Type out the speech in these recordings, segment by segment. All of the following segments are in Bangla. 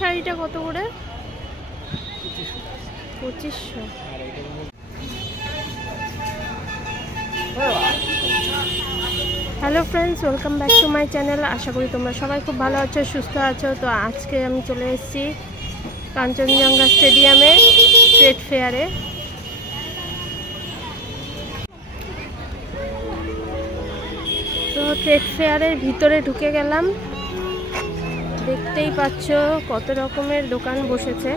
শাড়িটা কত করে? 2500। Hello friends, welcome back to my channel. আশা করি তোমরা সবাই খুব ভালো আছো, সুস্থ আছো। তো আজকে আমি চলে এসেছি কাঞ্চনজঙ্ঘা স্টেডিয়ামে ট্রেড ফেয়ারে। তো ট্রেড ফেয়ারের ভিতরে ঢুকে গেলাম। দেখতেই পাচ্ছ কত রকমের দোকান বসেছে।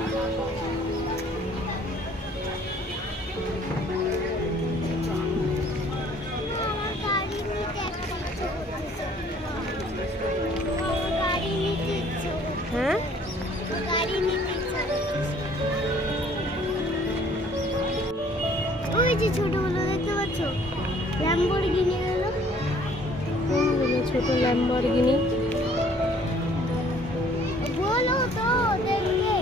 হ্যাঁ, ওই যে ছোটগুলো দেখতে পাচ্ছ, ল্যাম্বরগিনি গুলো। কোনগুলো ছোট ল্যাম্বরগিনি? বলো তো দেখবে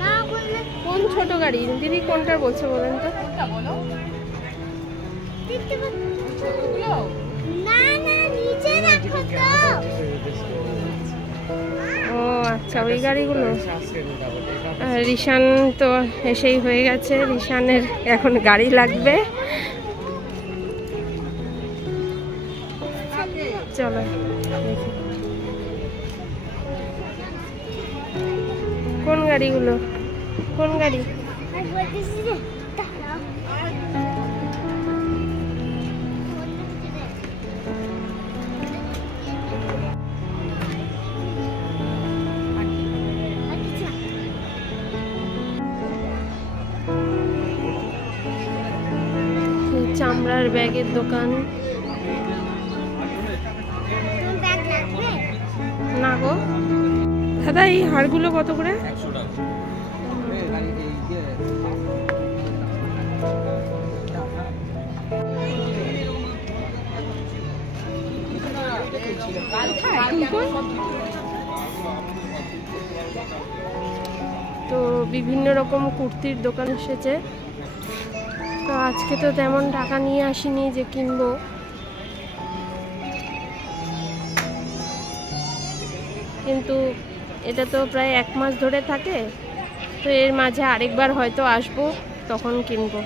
না বললে। কোন ছোট গাড়ি দিদি, কোনটা বলছো বলেন তো? দেখতে পাচ্ছ ছোটগুলো? না না, নিচে রাখো তো। ও আচ্ছা, ওই গাড়িগুলো। রিশান তো এসেই হয়ে গেছে, রিশানের এখন গাড়ি লাগবে। চলো দেখি কোন গাড়িগুলো, কোন গাড়ি? চামড়ার ব্যাগের দোকান। না গো দাদা, এই হাড়গুলো কত করে? 100 টাকা। তো বিভিন্ন রকম কুর্তির দোকান এসেছে। তো আজকে তো তেমন টাকা নিয়ে আসিনি যে কিনবো, কিন্তু এটা তো প্রায় 1 মাস ধরে থাকে। তো এর মাঝে আরেকবার হয়তো আসবো, তখন কিনবো।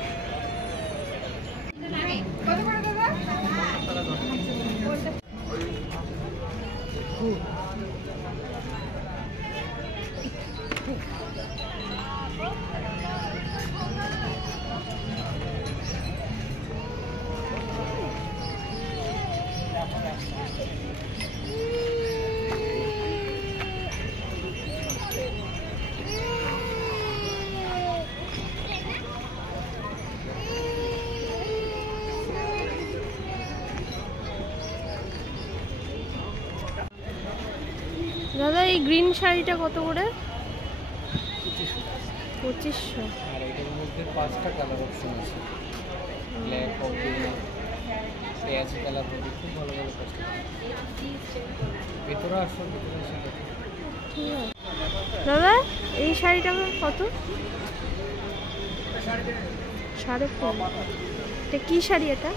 দাদা, এই গ্রিন শাড়িটা কত করে? 2500। আর এটার মধ্যে 5টা কালার অপশন আছে। ব্ল্যাক, কফি, পেঁয়াজ কালার, খুব ভালো ভালো কাস্টমার। ভিতরে আসুন, ভিতরে এসে দেখুন। দাদা, এই শাড়িটা কত? 3.5। এটা কি শাড়ি এটা?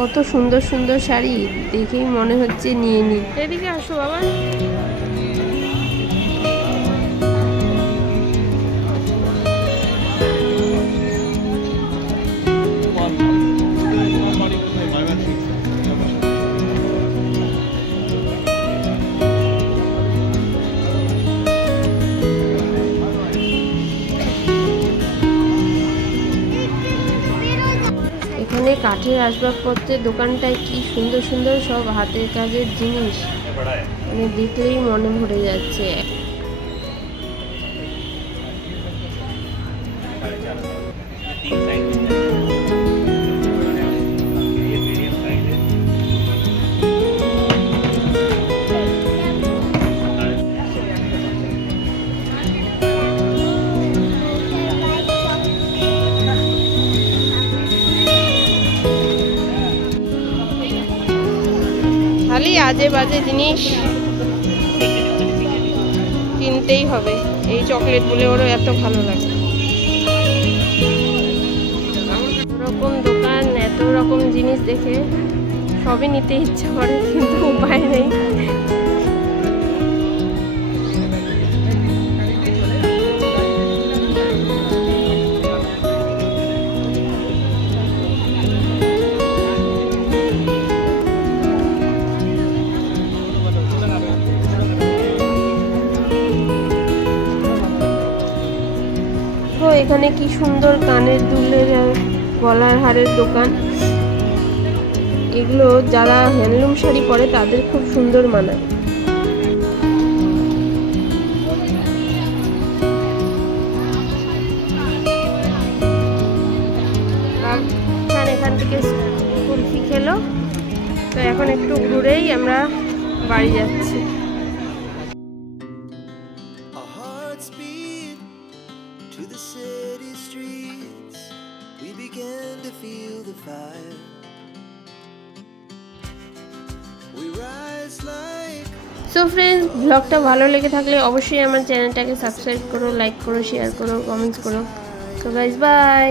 কত সুন্দর সুন্দর শাড়ি, দেখেই মনে হচ্ছে নিয়ে নি। এদিকে আসো বাবা। এখানে কাঠের আসবাবপত্রের দোকানটায় কি সুন্দর সুন্দর সব হাতের কাজের জিনিস, মানে দেখলেই মনে ভরে যাচ্ছে। খালি আজে বাজে জিনিস কিনতেই হবে। এই চকলেট বলে ওরও এত ভালো লাগে। রকম দোকান, এত রকম জিনিস দেখে সবই নিতে ইচ্ছা করে কিন্তু উপায় নেই। এখানে কি সুন্দর কানের দুলের গলার হারের দোকান। এগুলো যারা হ্যান্ডলুম শাড়ি পরে তাদের খুব সুন্দর মানায়। এখান থেকে কুলফি খেলো, তো এখন একটু ঘুরেই আমরা বাড়ি যাচ্ছি। To the city streets, we began to feel the fire. We rise like so friends, ব্লগটা ভালো লেগে থাকলে অবশ্যই আমার চ্যানেলটাকে সাবস্ক্রাইব করো, লাইক করো, শেয়ার করো, কমেন্টস করো। So guys, by.